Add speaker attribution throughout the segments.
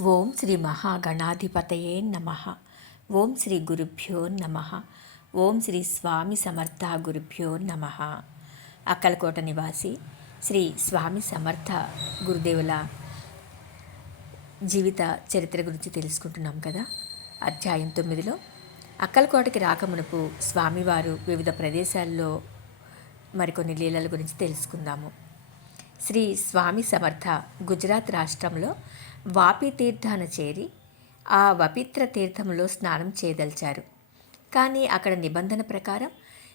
Speaker 1: ఓం శ్రీ మహాగణాధిపతయే నమ. ఓం శ్రీ గురుభ్యో నమ. ఓం శ్రీ స్వామి సమర్థ గురుభ్యో నమ. అక్కలకోట నివాసి శ్రీ స్వామి సమర్థ గురుదేవుల జీవిత చరిత్ర గురించి తెలుసుకుంటున్నాం కదా? అధ్యాయం తొమ్మిదిలో అక్కలకోటకి రాకమునుపు స్వామివారు వివిధ ప్రదేశాల్లో మరికొన్ని లీలల గురించి తెలుసుకుందాము. శ్రీ స్వామి సమర్థ గుజరాత్ రాష్ట్రంలో వాపి తీర్థాన చేరి ఆ వపిత్ర తీర్థంలో స్నానం చేయదలిచారు. కానీ అక్కడ నిబంధన ప్రకారం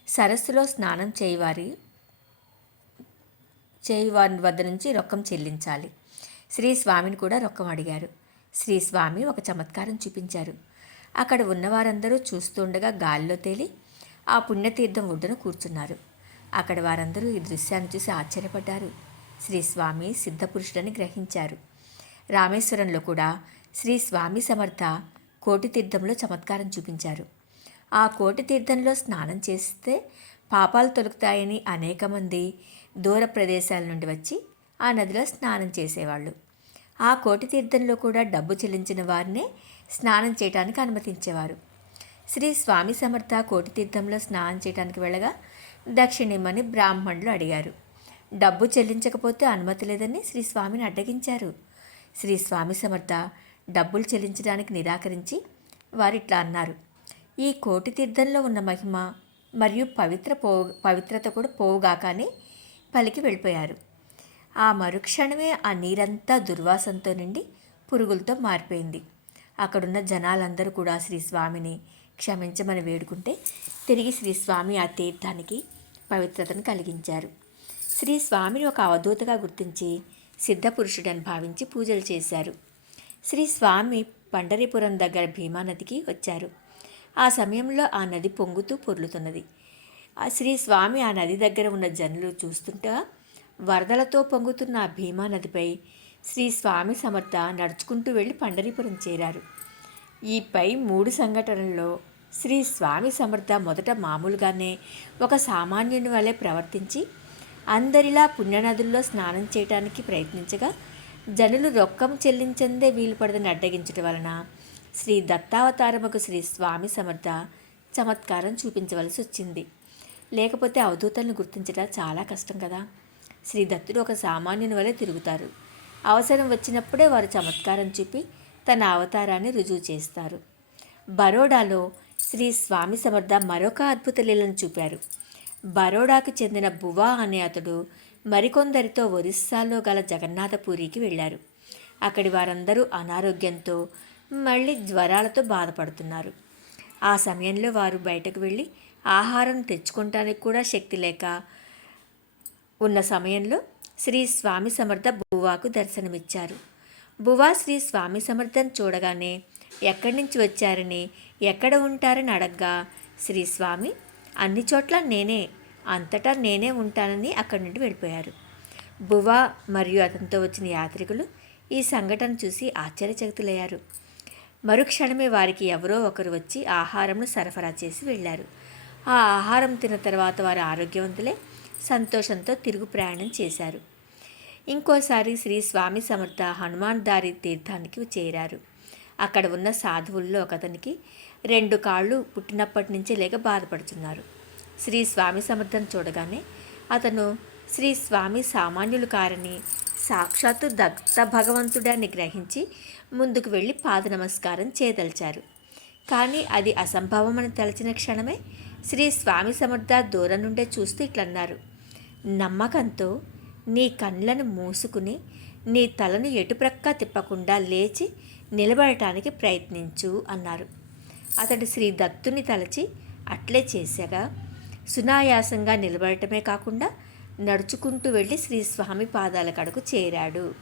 Speaker 1: సరస్సులో స్నానం చేయవారి చేయవారి వద్ద నుంచి రొక్కం చెల్లించాలి. శ్రీ స్వామిని కూడా రొక్కం అడిగారు. శ్రీ స్వామి ఒక చమత్కారం చూపించారు. అక్కడ ఉన్నవారందరూ చూస్తుండగా గాలిలో తేలి ఆ పుణ్యతీర్థం ఒడ్డున కూర్చున్నారు. అక్కడ వారందరూ ఈ దృశ్యాన్ని చూసి ఆశ్చర్యపడ్డారు. శ్రీ స్వామి సిద్ధపురుషుడని గ్రహించారు. రామేశ్వరంలో కూడా శ్రీ స్వామి సమర్థ కోటి తీర్థంలో చమత్కారం చూపించారు. ఆ కోటి తీర్థంలో స్నానం చేస్తే పాపాలు తొలుగుతాయని అనేక మంది దూర ప్రదేశాల నుండి వచ్చి ఆ నదిలో స్నానం చేసేవాళ్ళు. ఆ కోటి తీర్థంలో కూడా డబ్బు చెల్లించిన వారినే స్నానం చేయడానికి అనుమతించేవారు. శ్రీ స్వామి సమర్థ కోటి తీర్థంలో స్నానం చేయడానికి వెళ్ళగా దక్షిణిమ్మని బ్రాహ్మణులు అడిగారు. డబ్బు చెల్లించకపోతే అనుమతి లేదని శ్రీ స్వామిని అడ్డగించారు. శ్రీ స్వామి సమర్థ డబ్బులు చెల్లించడానికి నిరాకరించి వారిట్లా అన్నారు. ఈ కోటి తీర్థంలో ఉన్న మహిమ మరియు పవిత్ర పో పవిత్రత కూడా పోవుగాకని పలికి వెళ్ళిపోయారు. ఆ మరుక్షణమే ఆ నీరంతా దుర్వాసంతో నిండి పురుగులతో మారిపోయింది. అక్కడున్న జనాలందరూ కూడా శ్రీ స్వామిని క్షమించమని వేడుకుంటే తిరిగి శ్రీ స్వామి ఆ తీర్థానికి పవిత్రతను కలిగించారు. శ్రీ స్వామిని ఒక అవధూతగా గుర్తించి సిద్ధపురుషుడని భావించి పూజలు చేశారు. శ్రీ స్వామి పండరిపురం దగ్గర భీమా నదికి వచ్చారు. ఆ సమయంలో ఆ నది పొంగుతూ పొర్లుతున్నది. ఆ శ్రీ స్వామి ఆ నది దగ్గర ఉన్న జనులు చూస్తుంటా వరదలతో పొంగుతున్న ఆ భీమా నదిపై శ్రీ స్వామి సమర్థ నడుచుకుంటూ వెళ్ళి పండరిపురం చేరారు. ఈ పై మూడు సంఘటనల్లో శ్రీ స్వామి సమర్థ మొదట మామూలుగానే ఒక సామాన్యుని వలె ప్రవర్తించి అందరిలా పుణ్యనదుల్లో స్నానం చేయడానికి ప్రయత్నించగా జనులు రొక్కం చెల్లించందే వీలు పడదని అడ్డగించడం వలన శ్రీ దత్తావతారముకు శ్రీ స్వామి సమర్థ చమత్కారం చూపించవలసి వచ్చింది. లేకపోతే అవధూతలను గుర్తించడం చాలా కష్టం కదా. శ్రీ దత్తుడు ఒక సామాన్యుని వలె తిరుగుతారు. అవసరం వచ్చినప్పుడే వారు చమత్కారం చూపి తన అవతారాన్ని రుజువు చేస్తారు. బరోడాలో శ్రీ స్వామి సమర్థ మరొక అద్భుత లీలను చూపారు. బరోడాకు చెందిన బువా అనే అతడు మరికొందరితో ఒరిస్సాలో గల జగన్నాథపూరికి వెళ్ళారు. అక్కడి వారందరూ అనారోగ్యంతో మళ్ళీ జ్వరాలతో బాధపడుతున్నారు. ఆ సమయంలో వారు బయటకు వెళ్ళి ఆహారం తెచ్చుకోవటానికి కూడా శక్తి లేక ఉన్న సమయంలో శ్రీ స్వామి సమర్థ బువాకు దర్శనమిచ్చారు. బువా శ్రీ స్వామి సమర్థను చూడగానే ఎక్కడి నుంచి వచ్చారని ఎక్కడ ఉంటారని అడగ్గా శ్రీ స్వామి అన్ని చోట్ల నేనే అంతటా నేనే ఉంటానని అక్కడి నుండి వెళ్ళిపోయారు. బువా మరియు అతనితో వచ్చిన యాత్రికులు ఈ సంఘటన చూసి ఆశ్చర్యచకితులయ్యారు. మరుక్షణమే వారికి ఎవరో ఒకరు వచ్చి ఆహారంను సరఫరా చేసి వెళ్ళారు. ఆ ఆహారం తిన్న తర్వాత వారు ఆరోగ్యవంతులే సంతోషంతో తిరుగు ప్రయాణం చేశారు. ఇంకోసారి శ్రీ స్వామి సమర్థ హనుమాన్ దారి తీర్థానికి చేరారు. అక్కడ ఉన్న సాధువుల్లో ఒకతనికి రెండు కాళ్ళు పుట్టినప్పటి నుంచే లేక బాధపడుతున్నారు. శ్రీ స్వామి సమర్థం చూడగానే అతను శ్రీ స్వామి సామాన్యులు కారని సాక్షాత్తు దత్త భగవంతుడాన్ని గ్రహించి ముందుకు వెళ్ళి పాద నమస్కారం చేయదలిచారు కానీ అది అసంభవమని తలచిన క్షణమే శ్రీ స్వామి సమర్థ దూరం నుండే చూస్తూ ఇట్లన్నారు. నమ్మకంతో నీ కళ్ళను మూసుకుని నీ తలను ఎటుప్రక్క తిప్పకుండా లేచి నిలబడటానికి ప్రయత్నించు అన్నారు. అతడు శ్రీ దత్తుని తలచి అట్లే చేశాగా సునాయాసంగా నిలబడటమే కాకుండా నడుచుకుంటూ వెళ్ళి శ్రీ స్వామి పాదాల కడకు చేరాడు.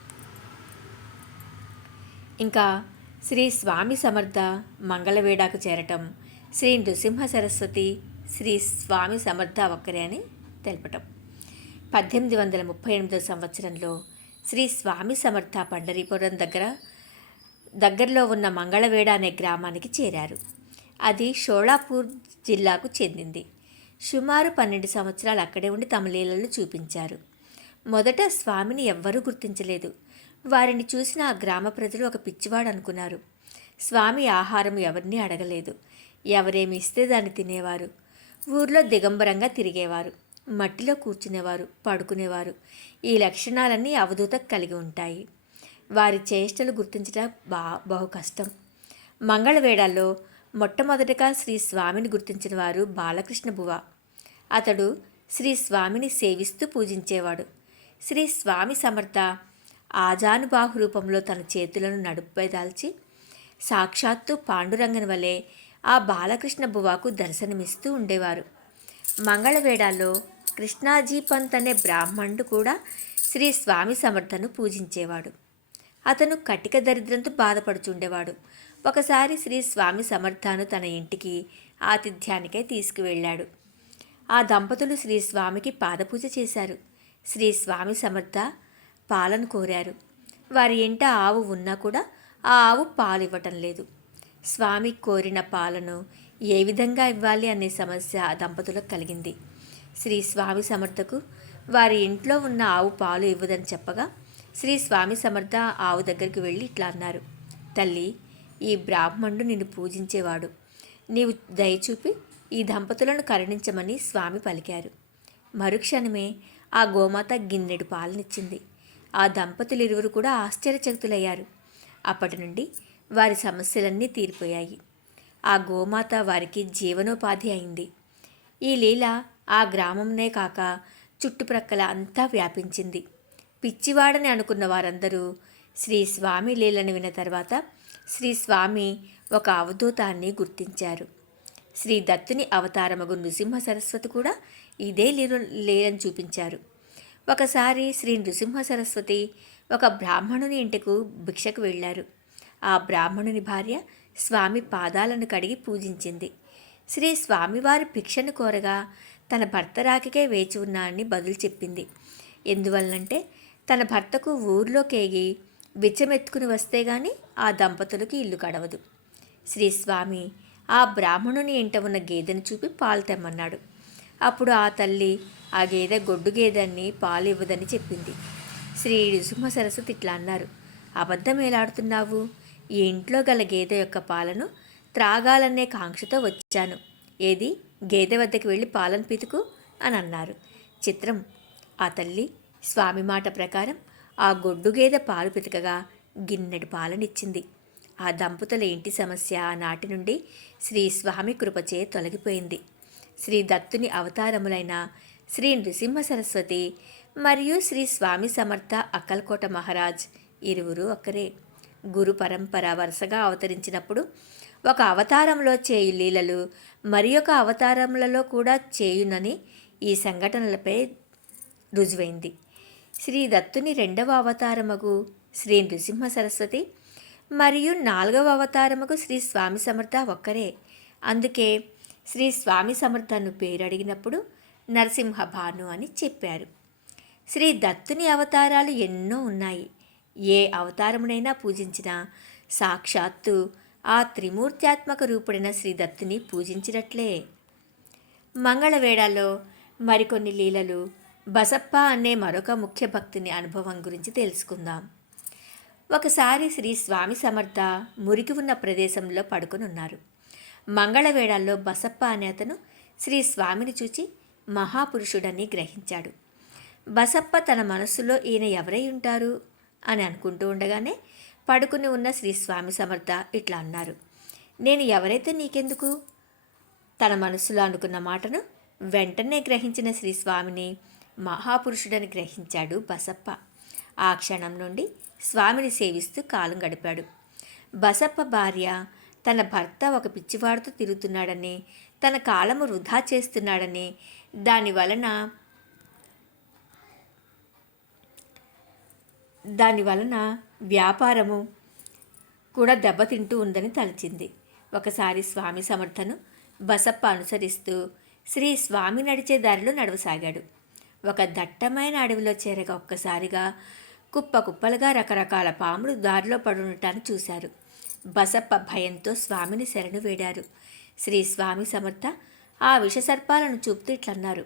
Speaker 1: ఇంకా శ్రీ స్వామి సమర్థ మంగళవేడాకు చేరటం శ్రీ నృసింహ సరస్వతి శ్రీ స్వామి సమర్థ ఒక్కరే అని తెలపటం. పద్దెనిమిది వందల ముప్పై ఎనిమిదో సంవత్సరంలో శ్రీ స్వామి సమర్థ పండరీపురం దగ్గర దగ్గరలో ఉన్న మంగళవేడ అనే గ్రామానికి చేరారు. అది షోళాపూర్ జిల్లాకు చెందింది. సుమారు పన్నెండు సంవత్సరాలు అక్కడే ఉండి తమ లీలలు చూపించారు. మొదట స్వామిని ఎవ్వరూ గుర్తించలేదు. వారిని చూసిన ఆ గ్రామ ప్రజలు ఒక పిచ్చివాడు అనుకున్నారు. స్వామి ఆహారం ఎవరిని అడగలేదు. ఎవరేమి ఇస్తే దాన్ని తినేవారు. ఊర్లో దిగంబరంగా తిరిగేవారు. మట్టిలో కూర్చునేవారు పడుకునేవారు. ఈ లక్షణాలన్నీ అవధూతకు కలిగి ఉంటాయి. వారి చేష్టలు గుర్తించడం బా బహు కష్టం. మంగళవేడాల్లో మొట్టమొదటగా శ్రీ స్వామిని గుర్తించిన వారు బాలకృష్ణ బువ. అతడు శ్రీ స్వామిని సేవిస్తూ పూజించేవాడు. శ్రీ స్వామి సమర్థ ఆజానుబాహు రూపంలో తన చేతులను నడుపుపై దాల్చి సాక్షాత్తు పాండురంగని వలె ఆ బాలకృష్ణ బువాకు దర్శనమిస్తూ ఉండేవారు. మంగళవేడాల్లో కృష్ణాజీ పంత్ అనే బ్రాహ్మణుడు కూడా శ్రీ స్వామి సమర్థను పూజించేవాడు. అతను కటిక దరిద్రంతో బాధపడుచుండేవాడు. ఒకసారి శ్రీ స్వామి సమర్థను తన ఇంటికి ఆతిథ్యానికై తీసుకువెళ్ళాడు. ఆ దంపతులు శ్రీ స్వామికి పాదపూజ చేశారు. శ్రీ స్వామి సమర్థ పాలను కోరారు. వారి ఇంట ఆవు ఉన్నా కూడా ఆ ఆవు పాలు ఇవ్వటం లేదు. స్వామి కోరిన పాలను ఏ విధంగా ఇవ్వాలి అనే సమస్య ఆ దంపతులకు కలిగింది. శ్రీ స్వామి సమర్థకు వారి ఇంట్లో ఉన్న ఆవు పాలు ఇవ్వదని చెప్పగా శ్రీ స్వామి సమర్థ ఆవు దగ్గరికి వెళ్ళి ఇట్లా అన్నారు. తల్లి ఈ బ్రాహ్మణుడు నిన్ను పూజించేవాడు. నీవు దయచూపి ఈ దంపతులను కరుణించమని స్వామి పలికారు. మరుక్షణమే ఆ గోమాత గిన్నెడు పాలనిచ్చింది. ఆ దంపతులు ఇరువురు కూడా ఆశ్చర్యచకితులయ్యారు. అప్పటి నుండి వారి సమస్యలన్నీ తీరిపోయాయి. ఆ గోమాత వారికి జీవనోపాధి అయింది. ఈ లీల ఆ గ్రామంనే కాక చుట్టుప్రక్కల అంతా వ్యాపించింది. పిచ్చివాడని అనుకున్న వారందరూ శ్రీ స్వామి లీలను విన్న తర్వాత శ్రీ స్వామి ఒక అవధూతాన్ని గుర్తించారు. శ్రీ దత్తుని అవతారమగు నృసింహ సరస్వతి కూడా ఇదే లీల లీలను చూపించారు. ఒకసారి శ్రీ నృసింహ సరస్వతి ఒక బ్రాహ్మణుని ఇంటికి భిక్షకు వెళ్ళారు. ఆ బ్రాహ్మణుని భార్య స్వామి పాదాలను కడిగి పూజించింది. శ్రీ స్వామివారి భిక్షను కోరగా తన భర్త రాకికే వేచి ఉన్నానని బదులు చెప్పింది. ఎందువల్లంటే తన భర్తకు ఊర్లోకేగి బిచ్చమెత్తుకుని వస్తే గాని ఆ దంపతులకు ఇల్లు గడవదు శ్రీ స్వామి ఆ బ్రాహ్మణుని ఇంట ఉన్న గేదెను చూపి పాలు తెమ్మన్నాడు. అప్పుడు ఆ తల్లి ఆ గేదె గొడ్డు గేదెని పాలు ఇవ్వదని చెప్పింది. శ్రీ రుసుమ సరస్వతి ఇట్లా అన్నారు. అబద్ధం ఏలాడుతున్నావు? ఈ ఇంట్లో గల గేదె యొక్క పాలను త్రాగాలనే కాంక్షతో వచ్చాను. ఏది? గేదె వద్దకు వెళ్ళి పాలను పితుకు అని అన్నారు. చిత్రం. ఆ తల్లి స్వామి మాట ప్రకారం ఆ గొడ్డు గేదె పాలు పితకగా గిన్నెడు పాలనిచ్చింది. ఆ దంపతుల ఇంటి సమస్య నాటి నుండి శ్రీ స్వామి కృపచే తొలగిపోయింది. శ్రీ దత్తుని అవతారములైన శ్రీ నృసింహ సరస్వతి మరియు శ్రీ స్వామి సమర్థ అక్కల్కోట మహారాజ్ ఇరువురు ఒక్కరే గురు పరంపర వరుసగా అవతరించినప్పుడు ఒక అవతారంలో చేయు లీలలు మరి ఒక అవతారములలో కూడా చేయునని ఈ సంఘటనలపై రుజువైంది. శ్రీ దత్తుని రెండవ అవతారమగు శ్రీ నృసింహ సరస్వతి మరియు నాలుగవ అవతారముకు శ్రీ స్వామి సమర్థ ఒక్కరే. అందుకే శ్రీ స్వామి సమర్థను పేరు అడిగినప్పుడు నరసింహ భాను అని చెప్పారు. శ్రీ దత్తుని అవతారాలు ఎన్నో ఉన్నాయి. ఏ అవతారమునైనా పూజించినా సాక్షాత్తు ఆ త్రిమూర్త్యాత్మక రూపుడైన శ్రీ దత్తుని పూజించినట్లే. మంగళవేడాలో మరికొన్ని లీలలు బసప్ప అనే మరొక ముఖ్య భక్తుని అనుభవం గురించి తెలుసుకుందాం. ఒకసారి శ్రీ స్వామి సమర్థ మురికి ఉన్న ప్రదేశంలో పడుకొని ఉన్నారు మంగళవేళల్లో బసప్ప అనే అతను శ్రీ స్వామిని చూచి మహాపురుషుడని గ్రహించాడు. బసప్ప తన మనస్సులో ఈయన ఎవరై ఉంటారు? అని అనుకుంటూ ఉండగానే పడుకుని ఉన్న శ్రీ స్వామి సమర్థ ఇట్లా అన్నారు. నేను ఎవరైతే నీకెందుకు? తన మనస్సులో అనుకున్న మాటను వెంటనే గ్రహించిన శ్రీ స్వామిని మహాపురుషుడని గ్రహించాడు బసప్ప. ఆ క్షణం నుండి స్వామిని సేవిస్తూ కాలం గడిపాడు. బసప్ప భార్య తన భర్త ఒక పిచ్చివాడుతో తిరుగుతున్నాడని తన కాలము వృధా చేస్తున్నాడని దాని వలన దాని వలన వ్యాపారము కూడా దెబ్బతింటూ ఉందని తలచింది. ఒకసారి స్వామి సమర్థను బసప్ప అనుసరిస్తూ శ్రీ స్వామి నడిచే దారిలో నడవసాగాడు. ఒక దట్టమైన అడవిలో చేరగా ఒక్కసారిగా కుప్ప కుప్పలుగా రకరకాల పాములు దారిలో పడుండటాన్ని చూశారు. బసప్ప భయంతో స్వామిని శరణు వేడారు. శ్రీ స్వామి సమర్థ ఆ విషసర్పాలను చూపుతూ ఇట్లన్నారు.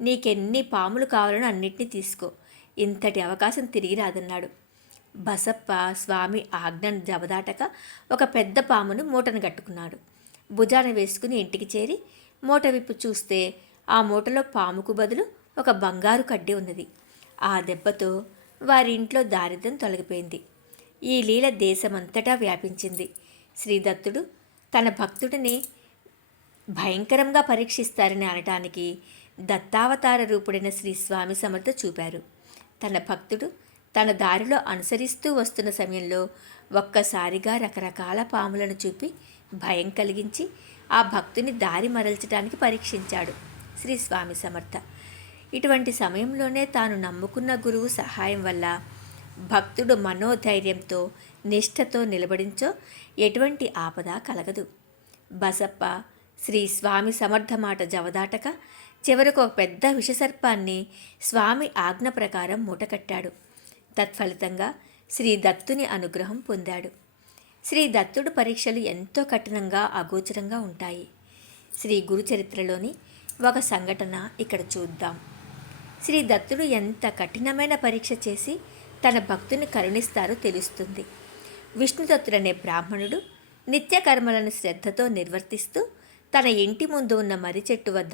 Speaker 1: నీకెన్ని పాములు కావాలనో అన్నిటినీ తీసుకో. ఇంతటి అవకాశం తిరిగి రాదన్నాడు. బసప్ప స్వామి ఆజ్ఞను జవదాటక ఒక పెద్ద పామును మూటను కట్టుకున్నాడు. భుజాన వేసుకుని ఇంటికి చేరి మూట విప్పు చూస్తే ఆ మూటలో పాముకు బదులు ఒక బంగారు కడ్డీ ఉన్నది. ఆ దెబ్బతో వారి ఇంట్లో దారిద్ర్యం తొలగిపోయింది. ఈ లీల దేశమంతటా వ్యాపించింది. శ్రీదత్తుడు తన భక్తుడిని భయంకరంగా పరీక్షిస్తారని అనటానికి దత్తావతార రూపుడైన శ్రీ స్వామి సమర్థ చూపారు. తన భక్తుడు తన దారిలో అనుసరిస్తూ వస్తున్న సమయంలో ఒక్కసారిగా రకరకాల పాములను చూపి భయం కలిగించి ఆ భక్తుని దారి మరల్చడానికి పరీక్షించాడు శ్రీ స్వామి సమర్థ. ఇటువంటి సమయంలోనే తాను నమ్ముకున్న గురువు సహాయం వల్ల భక్తుడు మనోధైర్యంతో నిష్ఠతో నిలబడించో ఎటువంటి ఆపద కలగదు. బసప్ప శ్రీ స్వామి సమర్థ మాట జవదాటక చివరకు ఒక పెద్ద విషసర్పాన్ని స్వామి ఆజ్ఞ ప్రకారం మూటకట్టాడు. తత్ఫలితంగా శ్రీ దత్తుని అనుగ్రహం పొందాడు. శ్రీ దత్తుడు పరీక్షలు ఎంతో కఠినంగా అగోచరంగా ఉంటాయి. శ్రీ గురుచరిత్రలోని ఒక సంఘటన ఇక్కడ చూద్దాం. శ్రీ దత్తుడు ఎంత కఠినమైన పరీక్ష చేసి తన భక్తుని కరుణిస్తారో తెలుస్తుంది. విష్ణుదత్తుడనే బ్రాహ్మణుడు నిత్య కర్మలను శ్రద్ధతో నిర్వర్తిస్తూ తన ఇంటి ముందు ఉన్న మర్రి చెట్టు వద్ద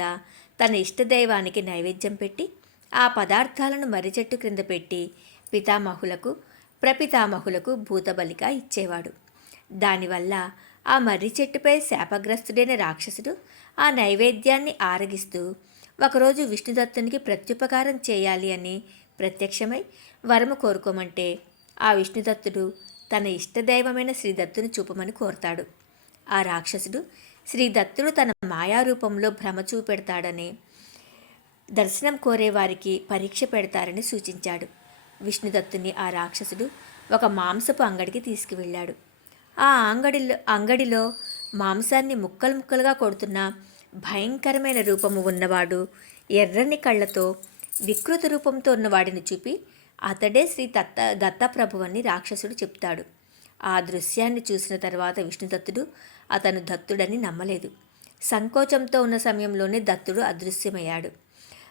Speaker 1: తన ఇష్టదైవానికి నైవేద్యం పెట్టి ఆ పదార్థాలను మర్రి చెట్టు క్రింద పెట్టి పితామహులకు ప్రపితామహులకు భూతబలిగా ఇచ్చేవాడు. దానివల్ల ఆ మర్రి చెట్టుపై శాపగ్రస్తుడైన రాక్షసుడు ఆ నైవేద్యాన్ని ఆరగిస్తూ ఒకరోజు విష్ణుదత్తునికి ప్రత్యుపకారం చేయాలి అని ప్రత్యక్షమై వరము కోరుకోమంటే ఆ విష్ణుదత్తుడు తన ఇష్టదైవమైన శ్రీదత్తుని చూపమని కోరతాడు. ఆ రాక్షసుడు శ్రీదత్తుడు తన మాయారూపంలో భ్రమ చూపెడతాడని దర్శనం కోరే వారికి పరీక్ష పెడతారని సూచించాడు. విష్ణుదత్తుని ఆ రాక్షసుడు ఒక మాంసపు అంగడికి తీసుకువెళ్ళాడు. ఆ అంగడిలో అంగడిలో మాంసాన్ని ముక్కలు ముక్కలుగా కొడుతున్న భయంకరమైన రూపము ఉన్నవాడు ఎర్రని కళ్ళతో వికృత రూపంతో ఉన్నవాడిని చూపి అతడే శ్రీ దత్త దత్తప్రభు అని రాక్షసుడు చెప్తాడు. ఆ దృశ్యాన్ని చూసిన తర్వాత విష్ణుదత్తుడు అతను దత్తుడని నమ్మలేదు. సంకోచంతో ఉన్న సమయంలోనే దత్తుడు అదృశ్యమయ్యాడు.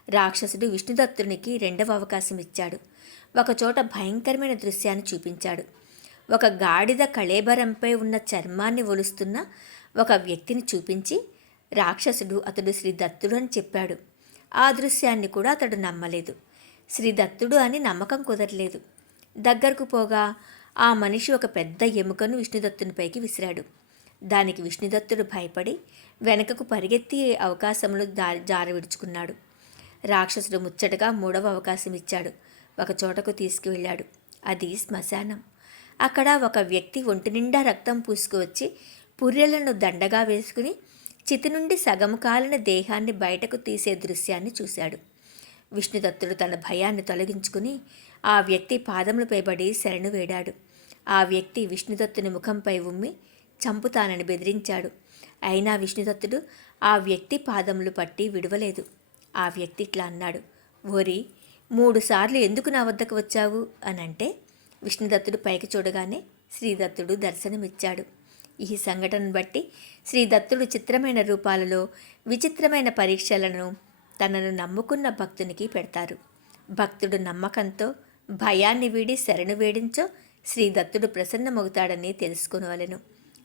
Speaker 1: రాక్షసుడు విష్ణుదత్తునికి రెండవ అవకాశం ఇచ్చాడు. ఒకచోట భయంకరమైన దృశ్యాన్ని చూపించాడు. ఒక గాడిద కళేబరంపై ఉన్న చర్మాన్ని ఒలుస్తున్న ఒక వ్యక్తిని చూపించి రాక్షసుడు అతడు శ్రీ దత్తుడు అని చెప్పాడు. ఆ దృశ్యాన్ని కూడా అతడు నమ్మలేదు. శ్రీ దత్తుడు అని నమ్మకం కుదరలేదు. దగ్గరకు పోగా ఆ మనిషి ఒక పెద్ద ఎముకను విష్ణుదత్తునిపైకి విసిరాడు. దానికి విష్ణుదత్తుడు భయపడి వెనకకు పరిగెత్తి అవకాశంలో దారి జార విడుచుకున్నాడు. రాక్షసుడు ముచ్చటగా మూడవ అవకాశం ఇచ్చాడు. ఒక చోటకు తీసుకువెళ్ళాడు. అది శ్మశానం. అక్కడ ఒక వ్యక్తి ఒంటి నిండా రక్తం పూసుకువచ్చి పుర్రెలను దండగా వేసుకుని చితి నుండి సగము కాలిన దేహాన్ని బయటకు తీసే దృశ్యాన్ని చూశాడు. విష్ణుదత్తుడు తన భయాన్ని తొలగించుకుని ఆ వ్యక్తి పాదములపై పడి శరణు వేడాడు. ఆ వ్యక్తి విష్ణుదత్తుని ముఖంపై ఉమ్మి చంపుతానని బెదిరించాడు. అయినా విష్ణుదత్తుడు ఆ వ్యక్తి పాదములు పట్టి విడవలేదు. ఆ వ్యక్తి ఇట్లా అన్నాడు ఓరి మూడుసార్లు ఎందుకు నా వద్దకు వచ్చావు? అనంటే విష్ణుదత్తుడు పైకి చూడగానే శ్రీదత్తుడు దర్శనమిచ్చాడు. ఈ సంఘటనను బట్టి శ్రీదత్తుడు చిత్రమైన రూపాలలో విచిత్రమైన పరీక్షలను తనను నమ్ముకున్న భక్తునికి పెడతారు. భక్తుడు నమ్మకంతో భయాన్ని వీడి శరణు వేడించో శ్రీదత్తుడు ప్రసన్నమవుతాడని తెలుసుకునవలెను.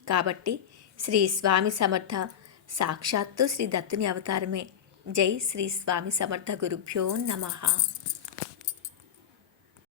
Speaker 1: కాబట్టి శ్రీ స్వామి సమర్థ సాక్షాత్తు శ్రీ దత్తుని అవతారమే. జై శ్రీ స్వామి సమర్థ గురుభ్యో నమః.